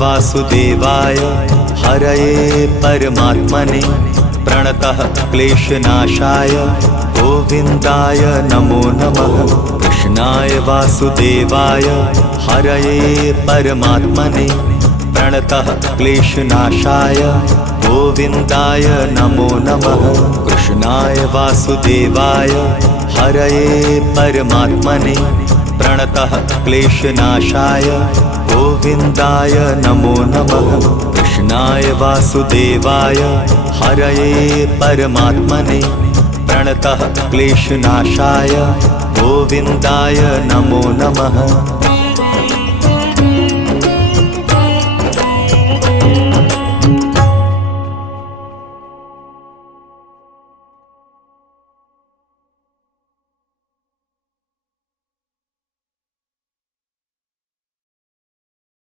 वासुदेवाय हरये परमात्मने प्रणतः क्लेशनाशाय गोविन्दाय नमो नमः। कृष्णाय वासुदेवाय हरये परमात्मने प्रणतः क्लेशनाशाय गोविन्दाय नमो नमः। कृष्णाय वासुदेवाय हरये परमात्मने प्रणतः क्लेशनाशाय गोविन्दाय नमो नमः। कृष्णाय वासुदेवाय हरये परमात्मने प्रणतः क्लेशनाशाय गोविन्दाय नमो नमः।